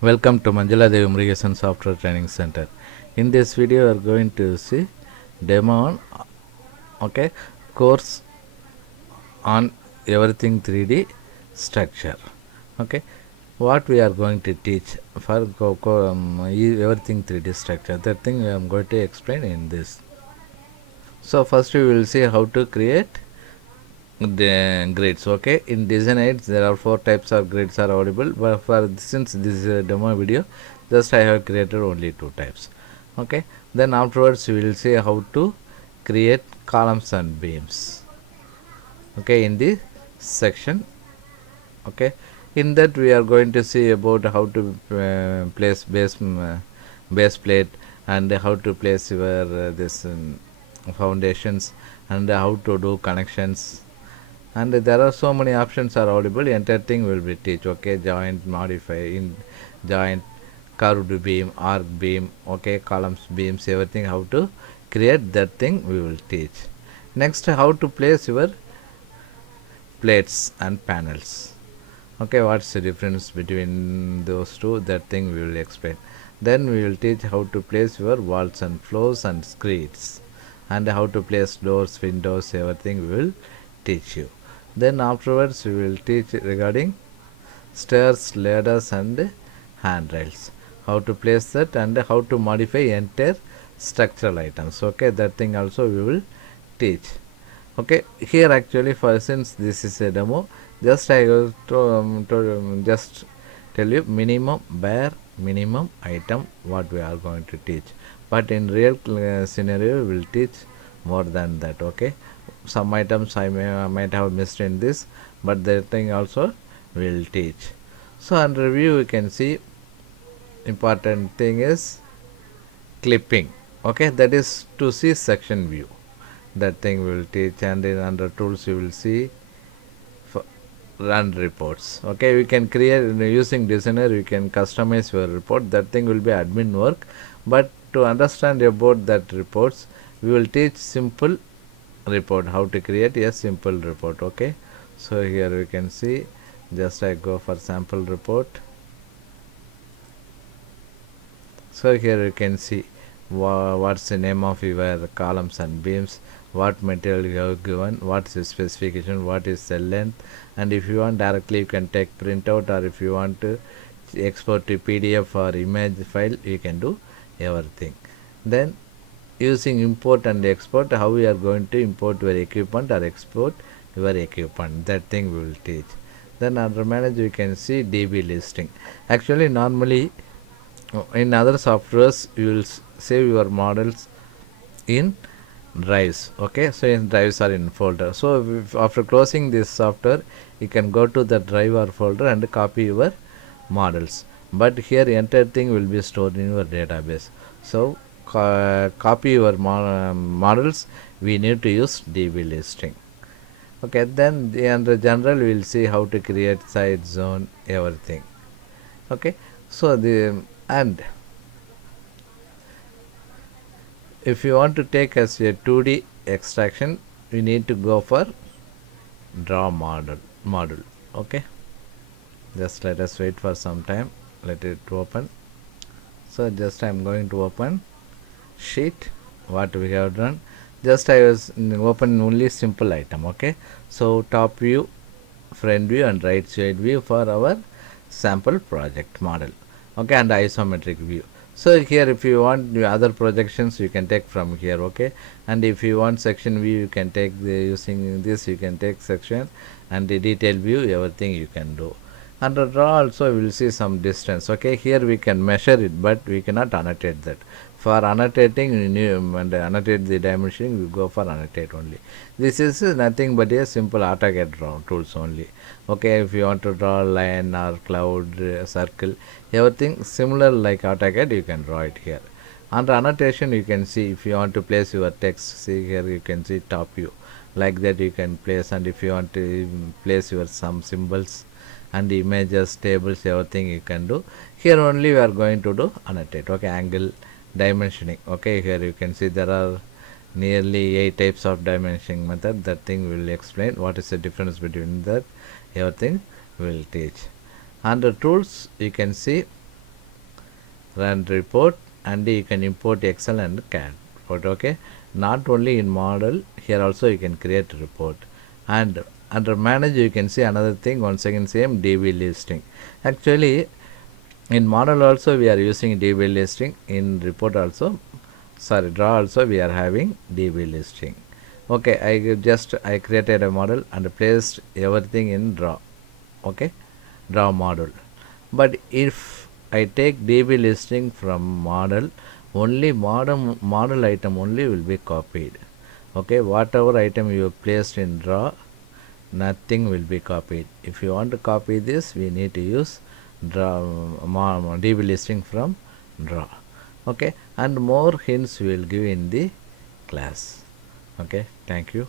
Welcome to Manjula Dhevi Murugesan Software Training Center. In this video, we are going to see demo on course on everything 3D structure. Okay, what we are going to teach for everything 3D structure. That thing I am going to explain in this. So first we will see how to create the grids. Okay, in design aids there are 4 types of grids are available, but since this is a demo video, just I have created only 2 types. Okay, then afterwards we will see how to create columns and beams. Okay, in this section. Okay, in that we are going to see about how to place base plate, and how to place your this foundations, and how to do connections, and there are so many options are available. Entire thing will be teach. Okay, joint, modify, in joint, curved beam, arc beam, okay, columns, beams, everything how to create, that thing we will teach. Next, how to place your plates and panels. Okay, what's the difference between those two, that thing we will explain. Then we will teach how to place your walls and floors and screens, and how to place doors, windows, everything we will teach you. Then afterwards we will teach regarding stairs, ladders and handrails, how to place that and how to modify entire structural items. Okay, that thing also we will teach. Okay, here actually, for since this is a demo, just I will just tell you bare minimum item what we are going to teach, but in real scenario we will teach more than that. Okay, some items I might have missed in this, but that thing also will teach. So under review you can see important thing is clipping. Okay, that is to see section view, that thing we will teach. And in under tools you will see run reports. Okay, we can create using designer, you can customize your report, that thing will be admin work, but to understand about that reports we will teach simple report, how to create a simple report. Okay, so here we can see, just I go for sample report. So here you can see what's the name of your columns and beams, what material you have given, what's the specification, what is the length, and if you want directly you can take printout, or if you want to export to PDF or image file, you can do everything. Then using import and export, how we are going to import your equipment or export your equipment, that thing we will teach. Then under manage you can see DB listing. Actually normally in other softwares you will save your models in drives. Okay, so in drives or in folder. So after closing this software you can go to the drive or folder and copy your models, but here entire thing will be stored in your database. So copy your models, we need to use DB listing. Okay, then under general we will see how to create side zone, everything. Okay, so and if you want to take as a 2D extraction, we need to go for draw model. Okay, just let us wait for some time, let it open. So just I am going to open sheet, what we have done. Just I was open only simple item. Okay, so top view, front view and right side view for our sample project model. Okay, and isometric view. So here if you want other projections you can take from here. Okay, and if you want section view you can take using this, you can take section, and the detail view, everything you can do. Under draw also we will see some distance. Okay, here we can measure it, but we cannot annotate that. For annotating and annotate the dimensioning, we go for annotate only. This is nothing but a simple AutoCAD draw tools only. Okay, if you want to draw line or cloud, circle, everything similar like AutoCAD, you can draw it here. Under annotation you can see, if you want to place your text, see here you can see top view, like that you can place. And if you want to place your some symbols and images, tables, everything you can do. Here only we are going to do annotate. Okay, angle, dimensioning. Okay, here you can see there are nearly 8 types of dimensioning method. That thing will explain what is the difference between that, everything will teach. Under tools you can see run report, and you can import Excel and CAD report. Okay, not only in model, here also you can create report. And under manage you can see another thing, once again same DB listing. Actually in model also we are using DB listing, in report also, sorry, draw also we are having DB listing. Okay, I created a model and placed everything in draw. Okay, draw model. But if I take DB listing from model, only model item only will be copied. Okay, whatever item you placed in draw, nothing will be copied. If you want to copy this, we need to use draw DB listing from draw. Okay, and more hints we will give in the class. Okay, thank you.